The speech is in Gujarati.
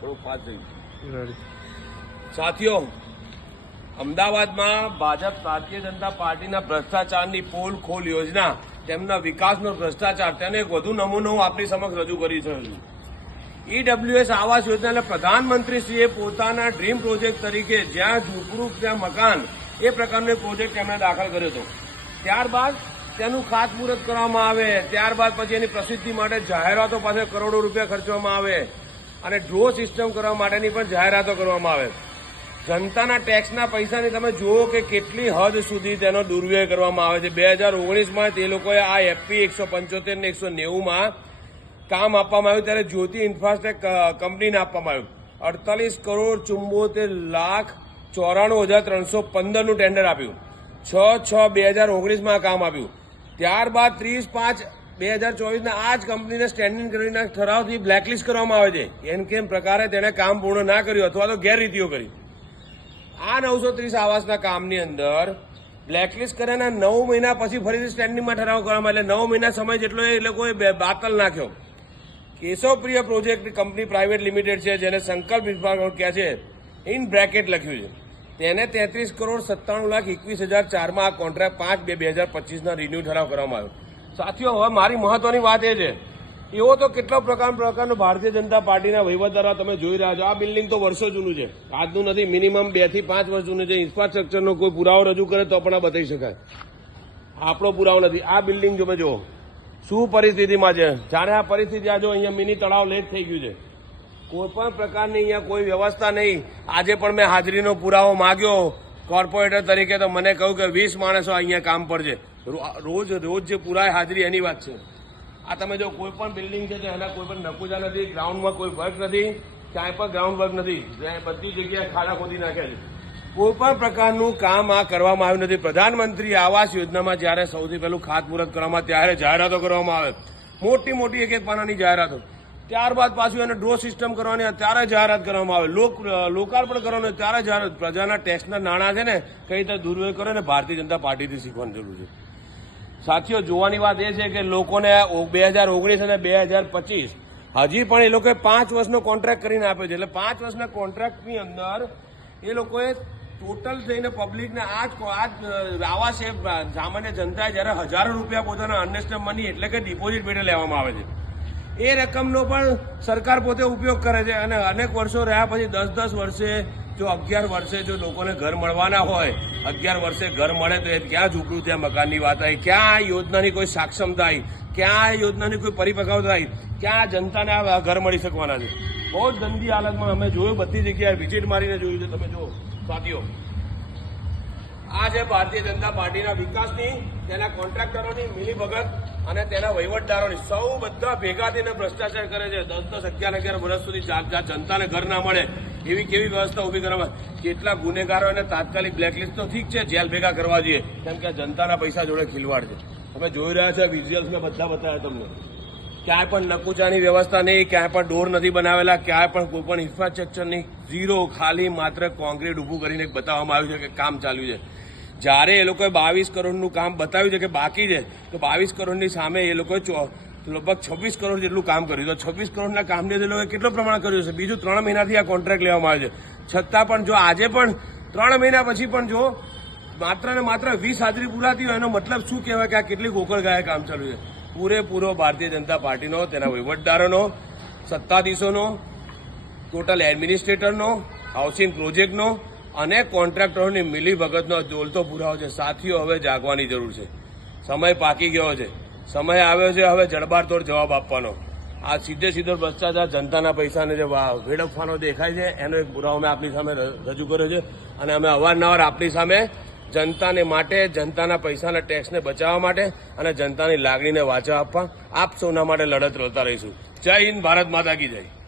થોડું ફાસ્ટ થઈ સાથીઓ અમદાવાદમાં ભાજપ ભારતીય જનતા પાર્ટીના ભ્રષ્ટાચારની પોલ ખોલ યોજના તેમના વિકાસનો ભ્રષ્ટાચાર તેને એક વધુ નમૂનો હું આપની સમક્ષ રજૂ કરી રહ્યો છું. ઈડબ્લ્યુએસ આવાસ યોજનાને પ્રધાનમંત્રીશ્રીએ પોતાના ડ્રીમ પ્રોજેક્ટ તરીકે જ્યાં ઝૂંપડું ત્યાં મકાન એ પ્રકારનો પ્રોજેક્ટ તેમણે દાખલ કર્યો હતો. ત્યારબાદ તેનું ખાતમુહૂર્ત કરવામાં આવે ત્યારબાદ પછી એની પ્રસિદ્ધિ માટે જાહેરાતો પાસે કરોડો રૂપિયા ખર્ચવામાં આવે. અને ડ્રો સિસ્ટમ કરવા માટેની પણ જાહેરાતો કરવામાં આવે જનતાના ટેક્સના પૈસાની તમે જુઓ કે કેટલી હદ સુધી તેનો દુર્વ્યય કરવામાં આવે છે. બે હજાર ઓગણીસમાં તે લોકોએ આ એફપી એકસો પંચોતેર ને એકસો નેવુંમાં કામ આપવામાં આવ્યું ત્યારે જ્યોતિ ઇન્ફ્રાસ્ટ્રક કંપનીને આપવામાં આવ્યું. અડતાલીસ કરોડ ચુંબોતેર લાખ ચોરાણું હજાર ત્રણસો પંદરનું ટેન્ડર આપ્યું. છ છ બે હજાર ઓગણીસમાં કામ આપ્યું. ત્યારબાદ ત્રીસ પાંચ બે હજાર ચોવીસના આ જ કંપનીને સ્ટેન્ડિંગ કરીને ઠરાવથી બ્લેકલિસ્ટ કરવામાં આવે છે. એમ કેમ પ્રકારે તેણે કામ પૂર્ણ ના કર્યું અથવા તો ગેરરીતિઓ કરી. આ નવસો ત્રીસ આવાસના કામની અંદર બ્લેકલિસ્ટ કર્યાના નવ મહિના પછી ફરીથી સ્ટેન્ડિંગમાં ઠરાવ કરવામાં એટલે નવ મહિના સમય જેટલો એ લોકોએ બાતલ નાખ્યો. Keshavpriya project company private limited છે, જેને સંકલ્પ વિભાગ કહે છે ઇન બ્રેકેટ લખ્યું છે. તેને તેત્રીસ કરોડ સત્તાણું લાખ એકવીસ હજાર ચારમાં આ કોન્ટ્રાક્ટ પાંચ બે બે હજાર પચીસના રિન્યુ ઠરાવ કરવામાં આવ્યો. સાથીઓ, હવે મારી મહત્વની વાત એ છે. એવો તો કેટલો પ્રકાર પ્રકારનો ભારતીય જનતા પાર્ટીના વહીવટદારો તમે જોઈ રહ્યા છો. આ બિલ્ડિંગ તો વર્ષો જૂનું છે. આજનું નથી, મિનિમમ બેથી પાંચ વર્ષ જૂનું છે. ઇન્ફ્રાસ્ટ્રક્ચરનો કોઈ પુરાવો રજૂ કરે તો પણ આ બતાવી શકાય. આપણો પુરાવો નથી. આ બિલ્ડિંગ તમે જુઓ. શું પરિસ્થિતિમાં છે? જાણે આ પરિસ્થિતિ આ જો અહીંયા મિની તળાવ લેટ થઈ ગયું છે. કોઈ પણ પ્રકારની અહીંયા કોઈ વ્યવસ્થા નહીં. આજે પણ મેં હાજરીનો પુરાવો માગ્યો. કોર્પોરેટર તરીકે તો મને કહ્યું કે વીસ માણસો અહીંયા કામ પર છે. રોજ રોજ જે પુરાય હાજરી, એની વાત છે. આ તમે જો કોઈ પણ બિલ્ડિંગ છે એના કોઈ પણ નકુજા નથી ગ્રાઉન્ડમાં કોઈ વર્ક નથી, ક્યાંય પણ ગ્રાઉન્ડ વર્ક નથી. બધી જગ્યાએ ખાડા ખોદી નાખ્યા છે. કોઈ પણ પ્રકારનું કામ આ કરવામાં આવ્યું નથી. પ્રધાનમંત્રી આવાસ યોજનામાં જ્યારે સૌથી પહેલું ખાતમુહૂર્ત કરવામાં ત્યારે જાહેરાતો કરવામાં આવે. મોટી મોટી એક એક પાનાની જાહેરાતો. ત્યારબાદ પાછું એને ડ્રો સિસ્ટમ કરવાની ત્યારે જાહેરાત કરવામાં આવે. લોક લોકાર્પણ કરવાનું ત્યારે જાહેરાત. પ્રજાના ટેક્સના નાણાં છે ને, કઈ રીતે દુર્વ્યય કરે ને ભારતીય જનતા પાર્ટીથી શીખવાની જરૂર છે. સાથીઓ, જોવાની વાત એ છે કે લોકોને બે હજાર ઓગણીસ અને બે હજાર પચીસ હજી પણ એ લોકોએ પાંચ વર્ષનો કોન્ટ્રાક્ટ કરીને આપ્યો છે. એટલે પાંચ વર્ષના કોન્ટ્રાક્ટની અંદર એ લોકોએ ટોટલ થઈને પબ્લિકને આ જ આવા છે સામાન્ય જનતાએ જ્યારે હજારો રૂપિયા પોતાના અર્નેસ્ટ મની એટલે કે ડિપોઝિટ પેટે લેવામાં આવે છે. એ રકમનો પણ સરકાર પોતે ઉપયોગ કરે છે અને અનેક વર્ષો રહ્યા પછી દસ દસ વર્ષે જો અગિયાર વર્ષે જો લોકોને ઘર મળવાના હોય, અગિયાર વર્ષે ઘર મળે તો એ ક્યાં ઝૂકડું ત્યાં મકાનની વાત આવી? ક્યાં આ યોજનાની કોઈ સાક્ષમતા આવી ક્યાં આ યોજનાની કોઈ પરિપક્વતા આવી ક્યાં જનતાને આ ઘર મળી શકવાના છે? બહુ જ ગંદી હાલતમાં અમે જોયું, બધી જગ્યાએ વિઝિટ મારીને જોયું છે, તમે જો સાથીઓ. આ છે ભારતીય જનતા પાર્ટીના વિકાસની, તેના કોન્ટ્રાક્ટરોની મિલીભગત અને તેના વહીવટદારોની સૌ બધા ભેગા થઈને ભ્રષ્ટાચાર કરે છે. દસ દસ અગિયાર અગિયાર વર્ષ સુધી જનતાને ઘર ના મળે. એવી કેવી વ્યવસ્થા ઊભી કરવામાં કેટલા ગુનેગારો એને તાત્કાલિક બ્લેકલિસ્ટ તો ઠીક છે, જેલ ભેગા કરવા જોઈએ. કેમ કે જનતાના પૈસા જોડે ખિલવાડ છે. તમે જોઈ રહ્યા છો વિઝ્યુઅલ્સ મેં બધા બતાવ્યા તમને. ક્યાંય પણ નકુચાની વ્યવસ્થા નહીં, ક્યાંય પણ ડોર નથી બનાવેલા, ક્યાંય પણ કોઈ પણ ઇન્ફ્રાસ્ટ્રક્ચર નહીં. ઝીરો ખાલી માત્ર કોન્ક્રીટ ઊભું કરીને બતાવવામાં આવ્યું છે કે કામ ચાલ્યું છે. જ્યારે એ લોકોએ બાવીસ કરોડનું કામ બતાવ્યું છે કે બાકી છે, તો બાવીસ કરોડની સામે એ લોકોએ લગભગ છવ્વીસ કરોડ જેટલું કામ કર્યું તો છવ્વીસ કરોડના કામને એ લોકોએ કેટલો પ્રમાણ કર્યું છે? બીજું ત્રણ મહિનાથી આ કોન્ટ્રાક્ટ લેવામાં આવે છે. છતાં પણ જો આજે પણ ત્રણ મહિના પછી પણ જો માત્ર ને માત્ર વીસ હાજરી પૂરાતી હોય એનો મતલબ શું કહેવાય કે આ કેટલી ગોકળગાય કામ ચાલુ છે? પૂરેપૂરો ભારતીય જનતા પાર્ટીનો, તેના વહીવટદારોનો, સત્તાધીશોનો ટોટલ એડમિનિસ્ટ્રેટરનો હાઉસિંગ પ્રોજેક્ટનો અને કોન્ટ્રાક્ટરોની મિલીભગતનો જોલતો પુરાવો છે. સાથીઓ, હવે જાગવાની જરૂર છે. સમય પાકી ગયો છે. સમય આવ્યો છે, હવે જડબાતોડ જવાબ આપવાનો. આ સીધે સીધો ભ્રષ્ટાચાર, જનતાના પૈસાને જે વેડફવાનો દેખાય છે, એનો એક પુરાવો મેં આપની સામે રજૂ કર્યો છે અને અમે અવારનવાર આપની સામે જનતાને માટે, જનતાના પૈસાના ટેક્સને બચાવવા માટે અને જનતાની લાગણીને વાંચવા આપવા. આપ સૌના માટે લડત કરતા રહીશું. જય હિન્દ, ભારત માતા કી જય.